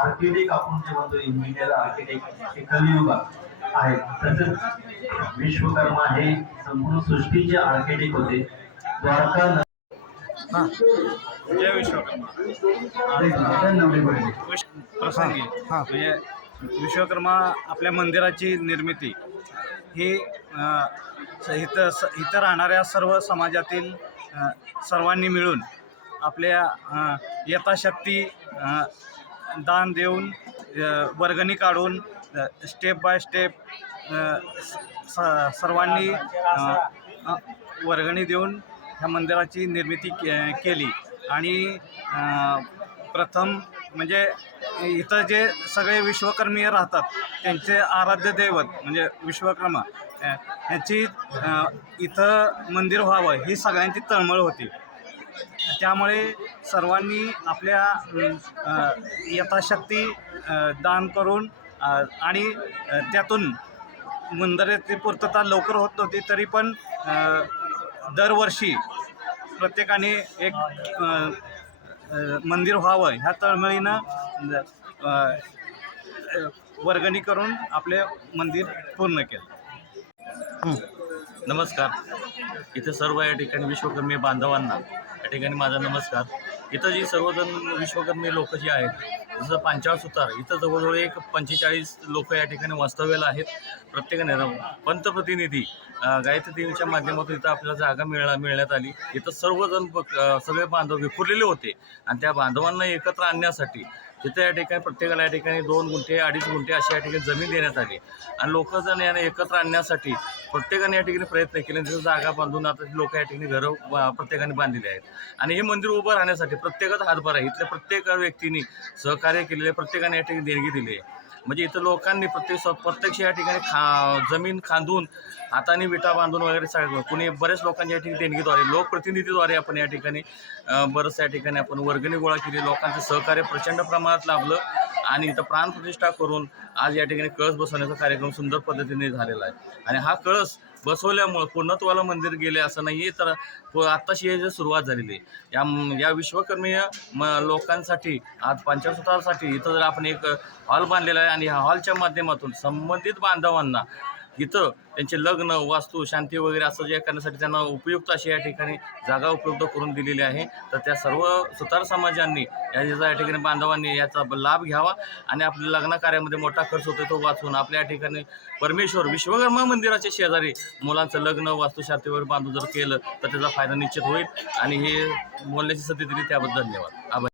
Architect आपण जे म्हणतो इंजिनियर आर्किटेक्ट हे कलियुग आहे. तसंच विश्वकर्मा हे संपूर्ण सृष्टीचे आर्किटेक्ट होते. द्वारका जय विश्वकर्मा प्रसंगी म्हणजे विश्वकर्मा आपल्या मंदिराची निर्मिती ही इथं राहणाऱ्या सर्व समाजातील सर्वांनी मिळून आपल्या यथाशक्ती दान देऊन वर्गणी काढून स्टेप बाय स्टेप सर्वांनी वर्गणी देऊन ह्या मंदिराची निर्मिती केली. आणि प्रथम म्हणजे इथं जे सगळे विश्वकर्मीय राहतात त्यांचे आराध्य दैवत म्हणजे विश्वकर्मा ह्याची इथं मंदिर व्हावं ही सगळ्यांची तळमळ होती. त्यामुळे सर्वांनी आपल्या यथाशक्ती दान करून आणि त्यातून मंदिराची पूर्तता लवकर होत नव्हती तरी पण दरवर्षी प्रत्येकाने एक मंदिर व्हावं ह्या तळमळीनं वर्गणी करून आपले मंदिर पूर्ण केलं. नमस्कार. इथे सर्व या ठिकाणी विश्वकर्मी बांधवांना या ठिकाणी माझा नमस्कार. इथं जी सर्वजण विश्वकर्मी लोक जी आहेत जसं पांचाळ सुतार इथं जवळजवळ एक 45 लोक या ठिकाणी वास्तव्याला आहेत. प्रत्येकाने पंतप्रतिनिधी गायत्री देवीच्या माध्यमातून इथं आपल्याला जागा मिळण्यात आली. इथं सर्वजण सगळे बांधव विखुरलेले होते आणि त्या बांधवांना एकत्र आणण्यासाठी तिथे या ठिकाणी प्रत्येकाला या ठिकाणी 2 गुंठे 2.5 गुंठे अशा या ठिकाणी जमीन देण्यात आली आणि लोकजण यांना एकत्र आणण्यासाठी प्रत्येकाने या ठिकाणी प्रयत्न केले. जसं जागा बांधून आता लोक या ठिकाणी घरं प्रत्येकाने बांधलेली आहेत आणि हे मंदिर उभं राहण्यासाठी प्रत्येकाचा हातभार आहे. इथल्या प्रत्येक व्यक्तींनी सहकार्य केलेले, प्रत्येकाने या ठिकाणी देणगी दिली आहे. म्हणजे इथं लोकांनी प्रत्यक्ष या ठिकाणी जमीन खांदून हाताने विटा बांधून वगैरे सगळं कुणी बरेच लोकांच्या या ठिकाणी देणगीद्वारे लोकप्रतिनिधीद्वारे आपण या ठिकाणी बरंच या ठिकाणी आपण वर्गणी गोळा केली. लोकांचं सहकार्य प्रचंड प्रमाणात लाभलं आणि इथं प्राणप्रतिष्ठा करून आज या ठिकाणी कळस बसवण्याचा कार्यक्रम सुंदर पद्धतीने झालेला आहे. आणि हा कळस बसवल्यामुळं पूर्णत्वाला मंदिर गेले असं नाही तर आत्ताशी हे सुरुवात झालेली आहे. या विश्वकर्मीय लोकांसाठी आज पांचाळ सुतारसाठी इथं जर आपण एक हॉल बांधलेला आहे आणि ह्या हॉलच्या माध्यमातून संबंधित बांधवांना इथं त्यांचे लग्न वास्तू शांती वगैरे असं जे करण्यासाठी त्यांना उपयुक्त अशी या ठिकाणी जागा उपलब्ध करून दिलेली आहे. तर त्या सर्व सुतार समाजांनी या ठिकाणी बांधवांनी याचा लाभ घ्यावा आणि आपल्या लग्न कार्यामध्ये मोठा खर्च होतो तो वाचून आपल्या या ठिकाणी परमेश्वर विश्वकर्मा मंदिराच्या शेजारी मुलांचं लग्न वास्तुशांती वगैरे बांधून जर केलं तर त्याचा फायदा निश्चित होईल. आणि हे बोलण्याची संधी दिली त्याबद्दल धन्यवाद. आभार.